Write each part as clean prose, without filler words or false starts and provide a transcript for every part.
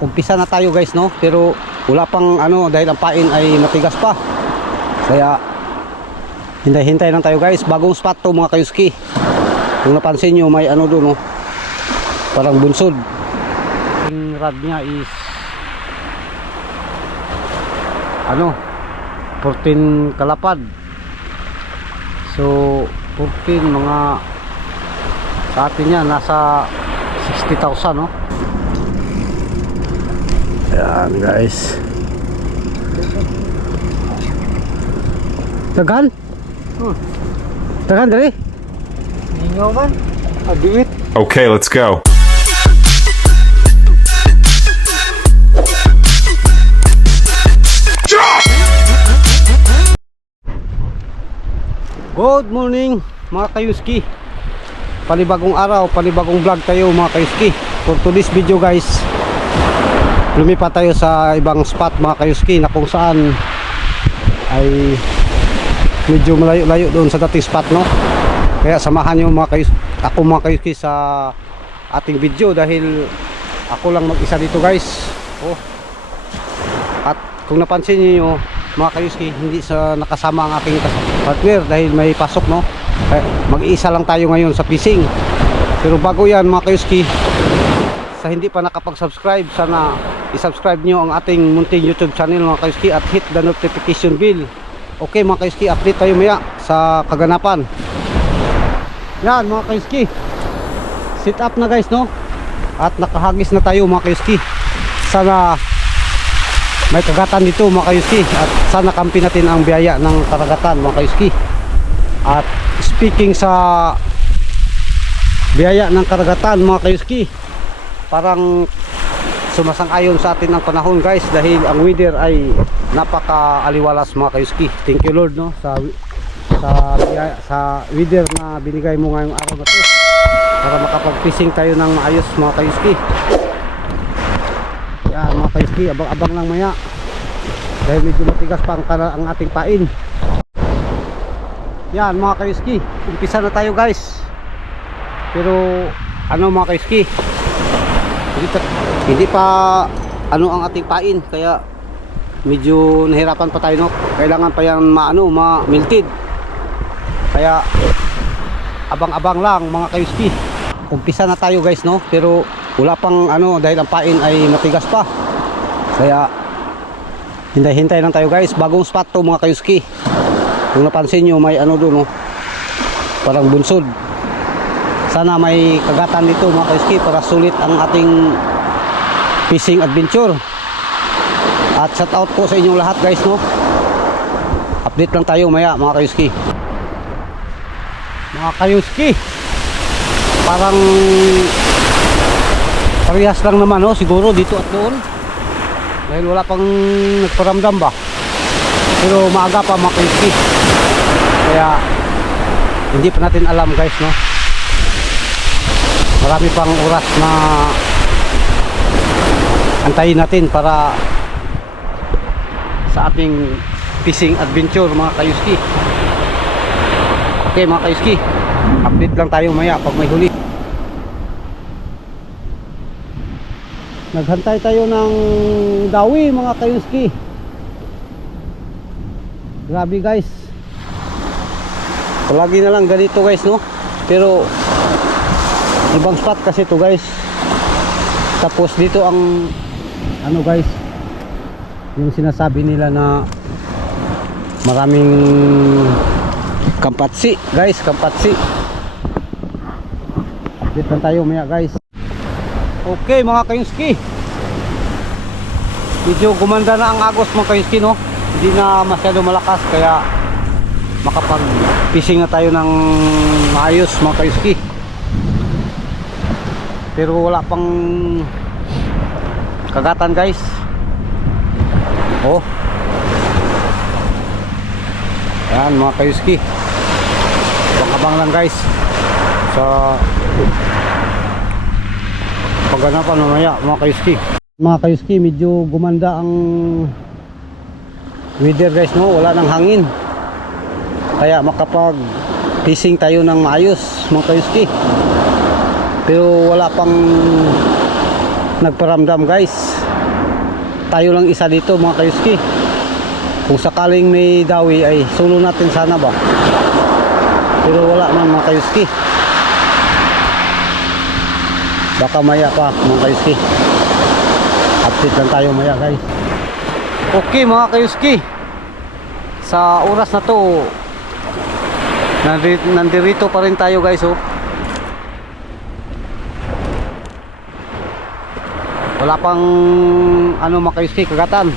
umpisa na tayo guys, no? Pero wala pang ano dahil ang pain ay matigas pa. Kaya hintay-hintay lang tayo guys. Bagong spot to mga kayuski. Kung napansin nyo may ano doon, no? Parang bunsod. Yung rod niya is ano 14 kalapad. So 14 mga sa atin yan nasa 60,000, no? Ayan guys. Tagan? Tagan dali? Ningaw man? Aduit? Okay, let's go. Good morning mga kayuski. Panibagong araw, panibagong vlog tayo mga kayuski. For today's video guys, lumipat tayo sa ibang spot mga kayuski na kung saan ay medyo malayo-layo doon sa dating spot, no? Kaya samahan nyo mga kayuski, ako mga kayuski sa ating video dahil ako lang mag-isa dito guys. At kung napansin niyo mga kayuski, hindi sa nakasama ang aking partner dahil may pasok, no? Mag-iisa lang tayo ngayon sa fishing. Pero bago yan mga kayuski, sa hindi pa nakapag-subscribe, sana i-subscribe nyo ang ating munting YouTube channel mga kayuski at hit the notification bell. Okay mga kayuski, update tayo maya sa kaganapan. Yan mga kayuski, sit up na guys, no? At nakahagis na tayo mga kayuski. Sana may kagatan dito mga kayuski at sana kampi natin ang biyaya ng karagatan mga kayuski. At speaking sa biyaya ng karagatan mga kayuski, parang sumasang-ayon sa atin ang panahon guys dahil ang weather ay napaka-aliwalas mga kayuski. Thank you Lord, no, sa weather na binigay mo ngayong araw na to para makapag-fishing tayo ng maayos mga kayuski. Yan mga kayuski, abang-abang lang maya dahil medyo matigas pa ang ating pain. Yan mga kayuski, umpisa na tayo guys. Pero ano mga kayuski, hindi pa ano ang ating pain kaya medyo nahirapan pa tayo, no? Kailangan pa yan ma-melted. Kaya abang-abang lang mga kayuski. Umpisa na tayo guys, no? Pero wala pang ano dahil ang pain ay matigas pa. Kaya hintay-hintay lang tayo guys. Bagong spot to mga kayuski. Kung napansin nyo may ano doon, no? Parang bunsod. Sana may kagatan dito mga kayuski para sulit ang ating fishing adventure. At shout out po sa inyong lahat guys, no? Update lang tayo maya mga kayuski. Mga kayuski, parang parehas lang naman, no? Siguro dito at doon dahil wala pang nagparamdam ba. Pero maaga pa mga kayuski, kaya hindi pa natin alam guys, no? Marami pang oras na antayin natin para sa ating fishing adventure mga kayuski. Okay mga kayuski, update lang tayo maya pag may huli. Naghantay tayo ng dawi mga kayuski. Grabe guys, palagi na lang ganito guys, no? Pero ibang spot kasi to guys. Tapos dito ang ano guys, yung sinasabi nila na maraming kampatsi guys, kampatsi. Update lang tayo maya guys. Okay mga kayuski, medyo gumanda na ang agos mga kayuski, no? Hindi na masyado malakas kaya makapag fishing na tayo ng maayos mga kayuski. Pero wala pang kagatan guys. Yan mga kayuski, abang-abang lang guys sa pagganapan mamaya mga kayuski. Mga kayuski, medyo gumanda ang weather guys, no? Wala nang hangin kaya makapag fishing tayo ng maayos mga kayuski. Pero wala pang nagparamdam guys. tayo lang isa dito mga kayuski. Kung sakaling may dawi ay solo natin sana ba, pero wala man mga kayuski. Baka maya pa mga kayuski, update lang tayo maya guys. Okay mga kayuski, sa oras na to nandirito pa rin tayo guys. Oh, wala pang ano mga kayuski, kagatan.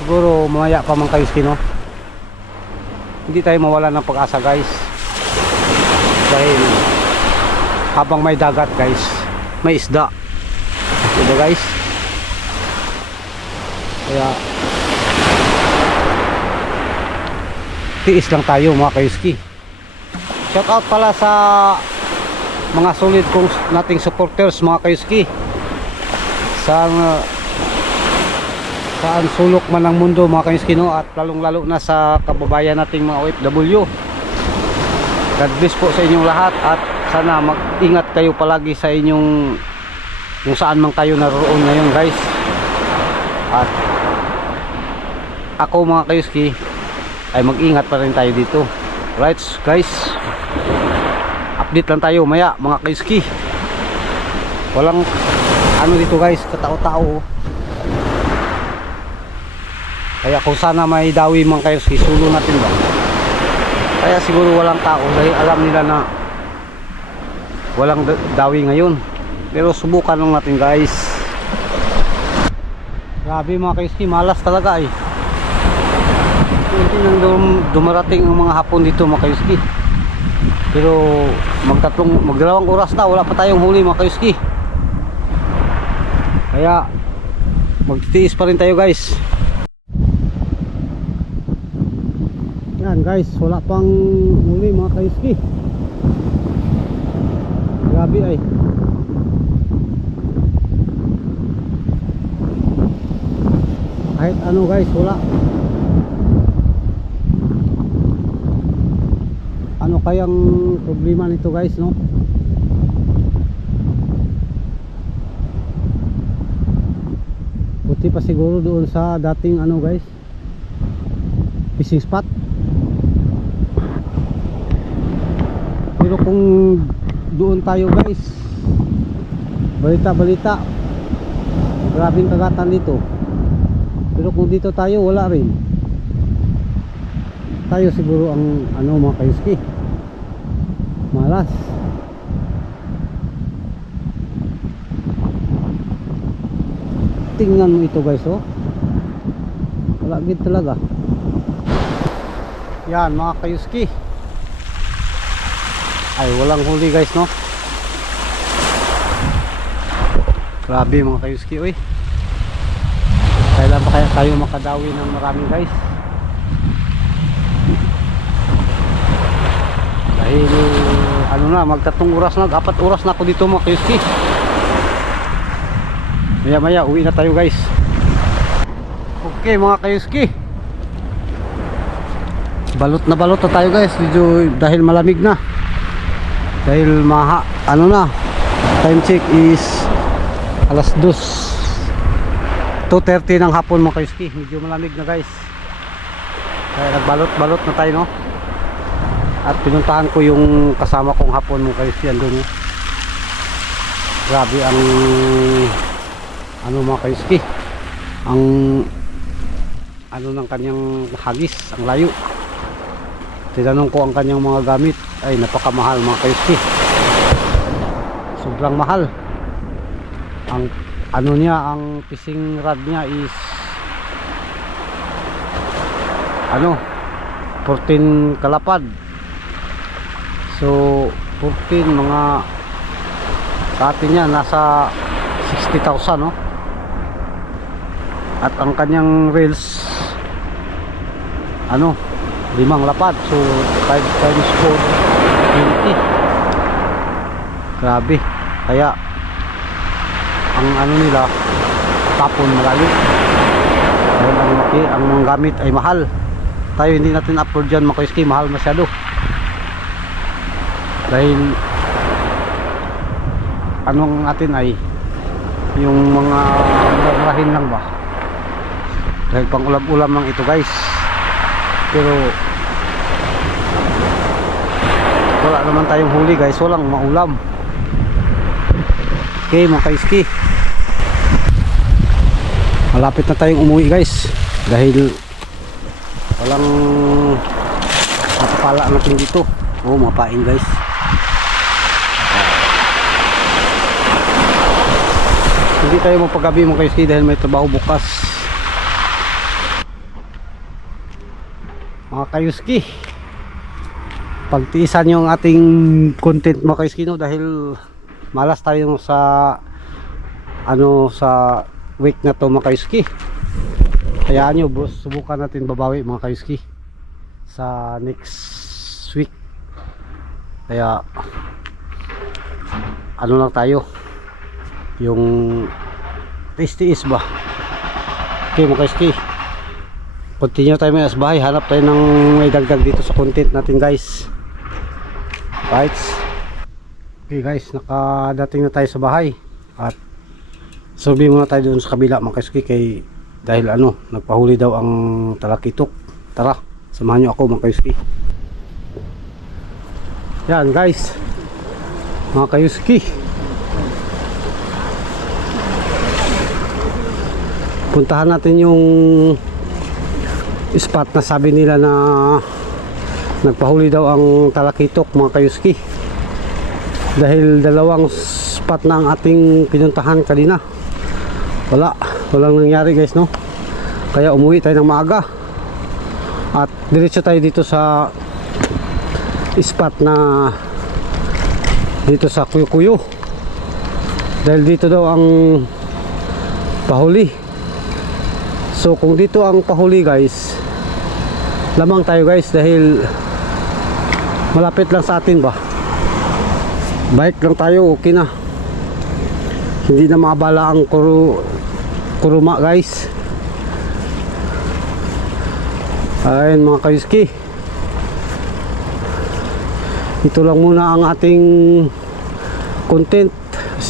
Siguro mamaya pa mga kayuski, no? Hindi tayo mawala ng pag-asa guys, dahil habang may dagat guys, may isda, diba guys? Kaya tiis lang tayo mga kayuski. Shout out pala sa mga solid kong nating supporters mga kayuski, saan sulok man ng mundo mga kayuski, no? At lalong lalo na sa kababayan nating mga OFW. God bless po sa inyong lahat, at sana mag-ingat kayo palagi sa inyong kung saan man kayo naroon ngayon guys. At ako mga kayuski ay mag-ingat pa rin tayo dito. Right guys, update lang tayo maya mga kayuski. Walang ano dito guys, katao-tao. Kaya kung sana may dawi mga kayuski, sulo natin ba. Kaya siguro walang tao dahil alam nila na walang dawi ngayon. Pero subukan lang natin guys. Grabe mga kayuski, malas talaga eh. Hindi nang dumarating ang mga hapon dito mga kayuski. Pero magdalawang oras na, wala pa tayong huli mga kayuski. Kaya magtitiis pa rin tayo guys. Yan guys, wala pang huli mga kayuski. Grabe ay. Kahit ano guys, wala. Ano kayang problema nito guys, no? Buti pa siguro doon sa dating ano guys, fishing spot. Pero kung doon tayo guys, balita grabing kagatan dito. Pero kung dito tayo, wala rin. Tayo siguro ang ano mga kayuski, malas. Tingnan mo ito guys, oh. Wala gid talaga. Yan mga kayuski, ay walang huli guys, no? Grabe mga kayuski, oy. Kailan pa kaya tayo makadawi ng marami guys? Dahil ano na, magtatong oras na, 4 oras na ako dito mga kayuski. Maya maya uwi na tayo guys. Okay mga kayuski, balot na tayo guys. Medyo dahil malamig na, dahil ano na, time check is alas 2:30 ng hapon mga kayuski. Medyo malamig na guys, kaya nagbalot na tayo, no? At pinuntahan ko yung kasama kong hapon mga kayuski, andun, no? Grabe ang ano mga kayuski, ang ano ng kanyang hagis, ang layo. Tinanong ko ang kanyang mga gamit, ay napakamahal mga kayuski, sobrang mahal. Ang ano niya, ang fishing rod niya is ano, 14 kalapad. So 14 mga sa atin niya nasa 60,000, no? At ang kanyang reels ano, 5 lapad. So 5 times 4, 20. Grabe. Kaya ang ano nila, tapon malayo. Dahil ang mga gamit ay mahal. Tayo hindi natin afford dyan mga kayuski, mahal masyado. Dahil anong atin ay yung mga murahin lang ba, dahil pang ulam-ulam lang ito guys. Pero wala naman tayong huli guys, walang maulam. Okay mga kaiski, malapit na tayong umuwi guys, dahil walang mapapala natin dito. Oh, mapain guys. Hindi tayo magpagabi mga kaiski dahil may trabaho bukas. Mga kaiski, pagtiisan nyo ang ating content mga kaiski, no? Dahil malas tayo sa sa week na to mga kaiski. Hayaan nyo boss, subukan natin babawi mga kaiski sa next week. Kaya ano lang tayo, yung tiis ba. Okay mga kaiski, continue tayo may asbahay, hanap tayo ng may dagdag dito sa content natin guys. Right. Okay guys, nakadating na tayo sa bahay at survey muna tayo doon sa kabila mga kaiski, kay dahil nagpahuli daw ang talakitok. Tara, samahan nyo ako mga kaiski. Yan guys, mga kaiski, puntahan natin yung spot na sabi nila na nagpahuli daw ang talakitok mga kaiski. Dahil dalawang spot na ang ating pinuntahan kanina, walang nangyari guys, no? Kaya umuwi tayo ng maaga at diretso tayo dito sa spot na dito sa Kuyo-Kuyo, dahil dito daw ang pahuli. So kung dito ang pahuli guys, lamang tayo guys, dahil malapit lang sa atin ba. Bike lang tayo, okay na. Hindi na maabala ang kuruma guys. Ayun mga kaiski, ito lang muna ang ating content.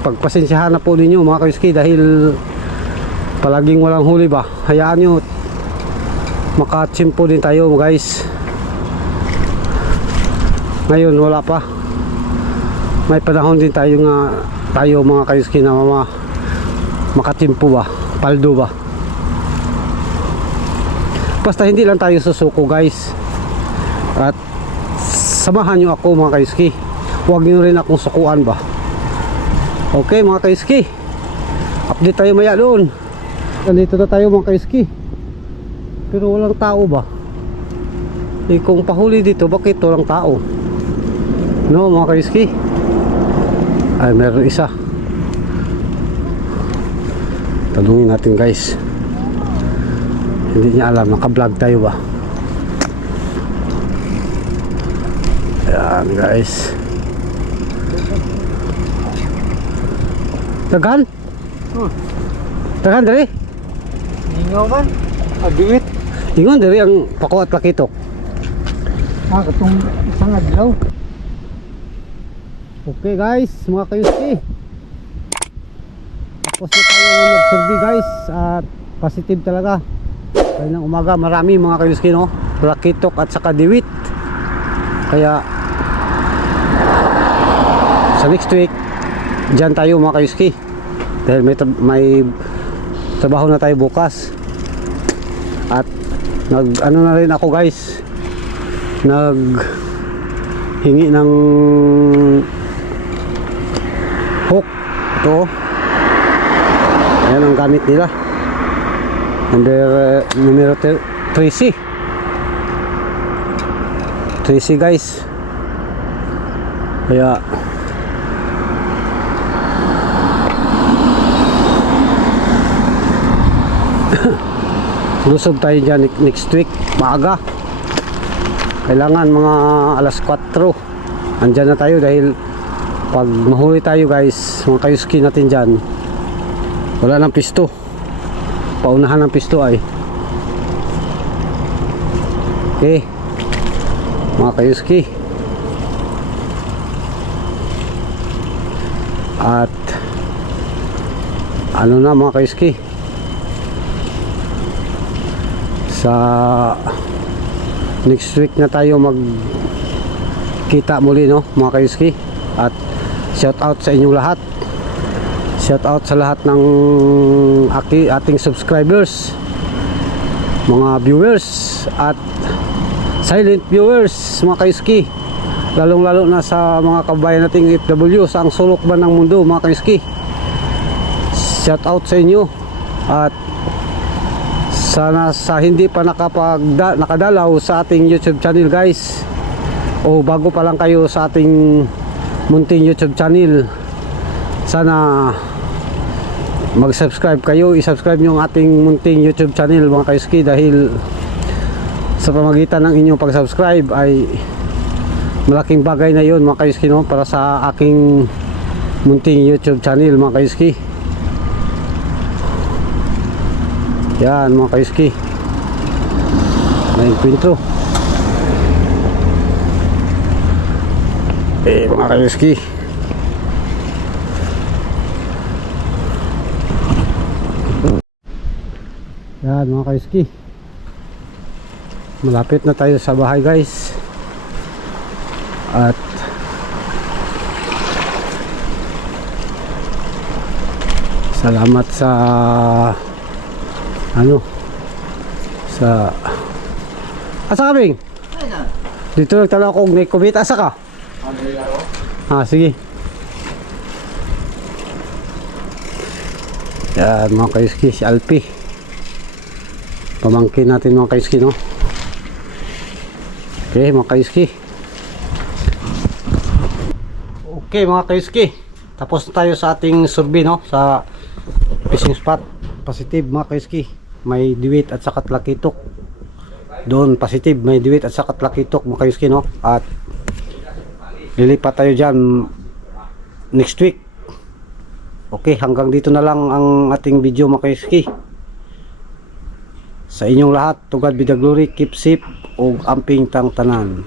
Pagpasensyahan na po ninyo mga kaiski, dahil palaging walang huli ba. Hayaan nyo, makachimpo din tayo guys. Ngayon wala pa, may panahon din tayo mga kaiski na makatimpo ba, paldo ba. Basta hindi lang tayo susuko guys, at samahan nyo ako mga kaiski, huwag nyo rin akong sukuan ba. Okay mga kaiski, update tayo maya doon. Nandito na tayo mga kaiski, pero walang tao ba. Kung pahuli dito, bakit walang tao? No mga kaiski, ay meron isa. Tanungin natin guys, hindi niya alam, naka-vlog tayo ba. Ayan guys, daghan daghan dari Ingaw man, agiit. ingon dari ang pako at lakitok. Katong isang adlaw. Okay guys, mga kayuski, tapos na tayo mag-survey guys, at positive talaga. Kaya ng umaga marami mga kayuski, no? Lakitok at saka diwit. Kaya sa next week dyan tayo mga kayuski, dahil may trabaho na tayo bukas. At na rin ako guys, hingi ng hook. Ito, ayan ang gamit nila, numero 3C guys. Kaya lusob tayo dyan next week maaga. Kailangan mga alas 4 andyan na tayo, dahil pag mahuli tayo guys, mga kayuski natin dyan, wala nang pisto, paunahan ng pisto ay. Okay mga kayuski, at ano na mga kaiski, sa next week na tayo magkita muli, no mga kaiski. At shout out sa inyong lahat, shout out sa lahat ng ating subscribers, mga viewers at silent viewers mga kaiski, lalong lalo na sa mga kababayan nating FW sa ang sulok ba ng mundo mga kaiski. Shout out sa inyo. At sana sa hindi pa nakadalaw sa ating YouTube channel guys, o bago pa lang kayo sa ating munting YouTube channel, sana mag-subscribe kayo, i-subscribe nyo ang ating munting YouTube channel mga kaiski, dahil sa pamagitan ng inyong pag-subscribe ay malaking bagay na yun mga kaiski, no? Para sa aking munting YouTube channel mga kaiski. Yan mga kaiski, may kwentro mga kaiski. Yan mga kaiski, malapit na tayo sa bahay guys. At salamat sa sa asa kaming dito nagtala ako may kubit. Asa ka? Sige. Yan mga kaiski, si Alpi, pamangkin natin mga kaiski, no? Okay mga kaiski, okay mga kaiski, tapos na tayo sa ating survey, no? Sa fishing spot Positive mga kaiski, may Diwit at saka Tlakitok. Doon Positive may Diwit at saka Tlakitok mga kaiski, no? At lilipat tayo dyan next week. Okay, hanggang dito na lang ang ating video mga kaiski. Sa inyong lahat, to God be the glory, keep safe ug amping tang tanan.